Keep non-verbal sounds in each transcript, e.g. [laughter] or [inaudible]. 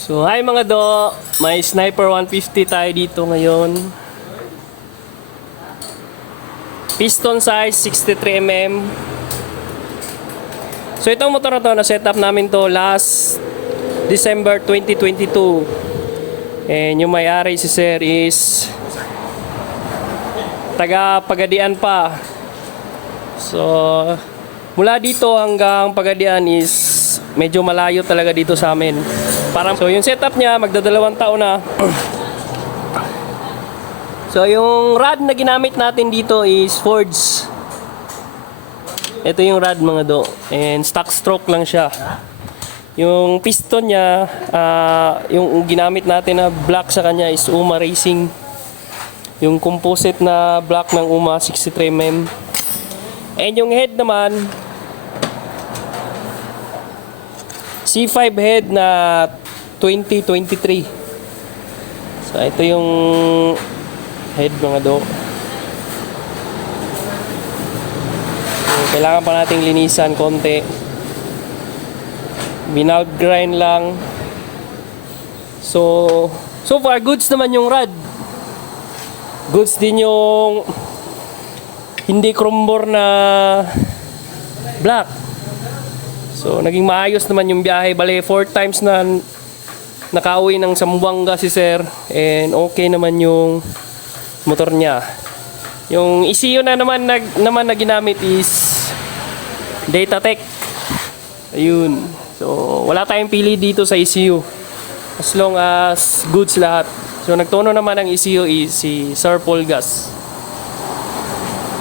So, hi mga do. May Sniper 150 tayo dito ngayon. Piston size 63mm. So, itong motor na to, na-setup namin to last December 2022. And yung may-ari si Sir is taga Pagadian pa. So, mula dito hanggang Pagadian is medyo malayo talaga dito sa amin. Parang, so, yung setup niya, magdadalawang taon na. so, yung rod na ginamit natin dito is Ford's. Ito yung rod mga do. And stock stroke lang siya. Yung piston niya, ah, yung ginamit natin na black sa kanya is Uma Racing. Yung composite na black ng Uma 63mm. And yung head naman, C5 head na 2023. So ito yung head mga do. Kailangan pa nating linisan konti. Binalb grind lang. So, so far goods naman yung rod. Goods din yung hindi krumbor na black. So, naging maayos naman yung biyahe. Bale, four times na nakauwi ng Sambuanga si Sir. And okay naman yung motor niya. Yung ECU na naman, nag, naman na ginamit is Datatech. Ayun. So, wala tayong pili dito sa ECU. As long as goods lahat. So, nagtono naman ang ECU is si Sir Paul Gas.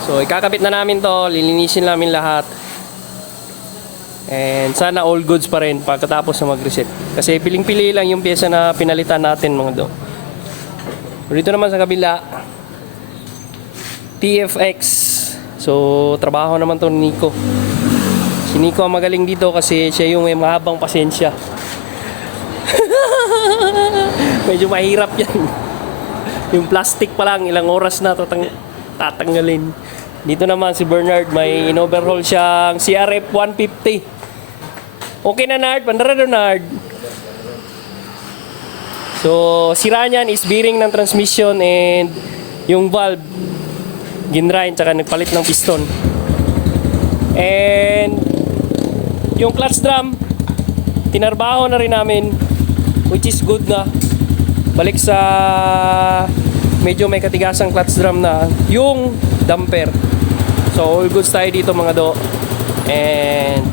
So, ikakabit na namin to. Lilinisin namin lahat. And sana all goods pa rin pagkatapos na mag-reset. Kasi piling-pili lang yung pyesa na pinalitan natin mga do. Dito naman sa kabila, TFX. So, trabaho naman to ni Nico. Si Nico ang magaling dito kasi siya yung may mahabang pasensya. [laughs] Medyo mahirap yan. yung plastic pa lang, ilang oras na tatang tatanggalin. Dito naman si Bernard, may in-overhaul siyang CRF 150. Okay na Nard, pandara na Nard. So, sira niyan is bearing ng transmission and yung valve ginrain tsaka nagpalit ng piston. And yung clutch drum tinarbaho na rin namin which is good na. Balik sa medyo may katigasang clutch drum na yung damper. So all goods tayo dito mga do. And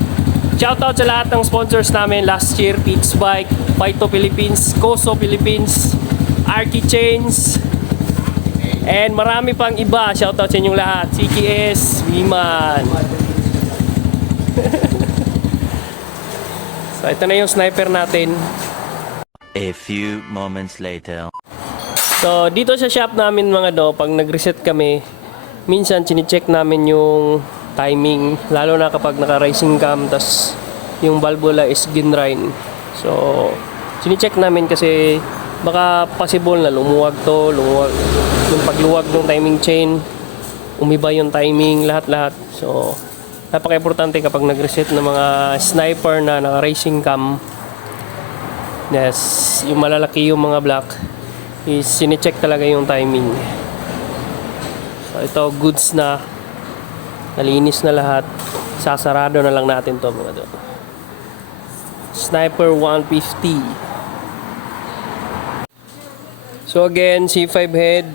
Shoutout sa lahat ng sponsors namin last year, Pete's Bike, Paito Philippines, Koso Philippines, Arky Chains, and marami pang iba. Shoutout sa inyong lahat. CKS, Wiman. [laughs] so ito na yung sniper natin. A few moments later. So dito sa shop namin mga do, pag nag-reset kami, minsan chine-check namin yung timing, lalo na kapag naka-rising cam, tas yung valvula is ginrain. So, chine-check namin kasi baka possible na lumuwag to, lumuwag. Yung pagluwag ng timing chain, umiba yung timing, lahat-lahat. So, napaka-importante kapag nag-reset ng mga sniper na naka-racing cam. Yes, yung malalaki yung mga black is sine-check talaga yung timing. So, ito goods na Nalinis na lahat. Sasarado na lang natin to mga do. Sniper 150. So again, C5 head.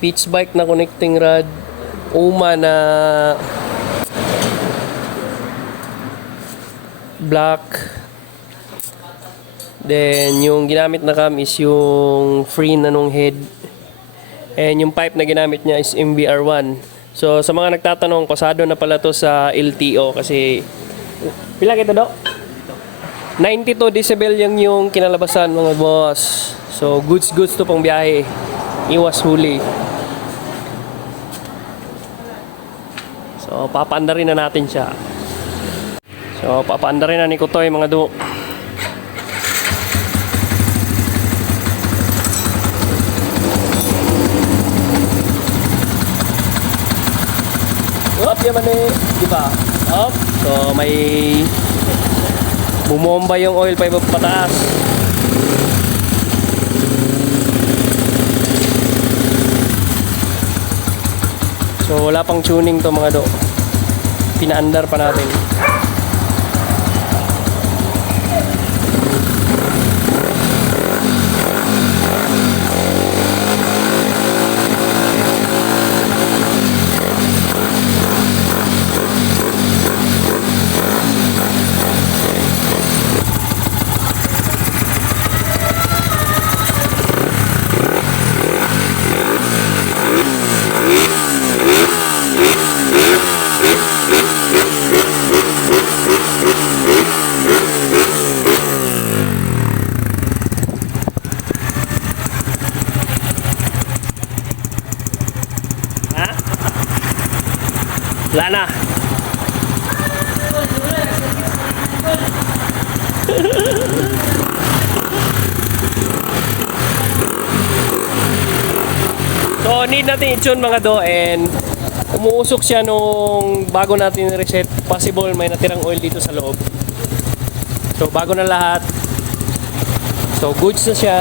Pitch bike na connecting rod. Uma na black. Then yung ginamit na cam is yung free na nung head. And yung pipe na ginamit niya is MBR1. So sa mga nagtatanong, pasado na pala to sa LTO kasi pila kita do? 92 decibel yung yung kinalabasan mga boss. So goods goods to pang biyahe. Iwas huli. So papaanda rin na natin siya. So papaanda rin na ni Kutoy mga do. Up yaman eh, di ba? Up. So may Bumomba yung oil pipe pataas. So wala pang tuning to mga do. Pinaandar pa natin. Ha? Wala na. [laughs] so, need natin i-tune mga do and umuusok siya nung bago natin reset. Possible may natirang oil dito sa loob. So, bago na lahat. So, goods na siya.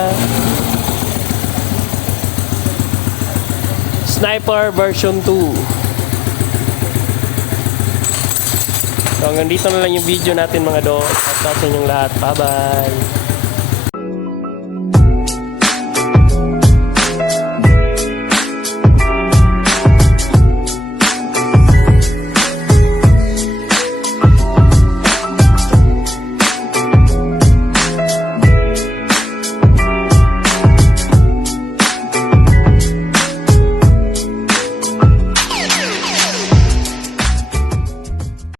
Sniper version 2. So hanggang dito na lang yung video natin mga do. At sa inyong lahat. Bye bye.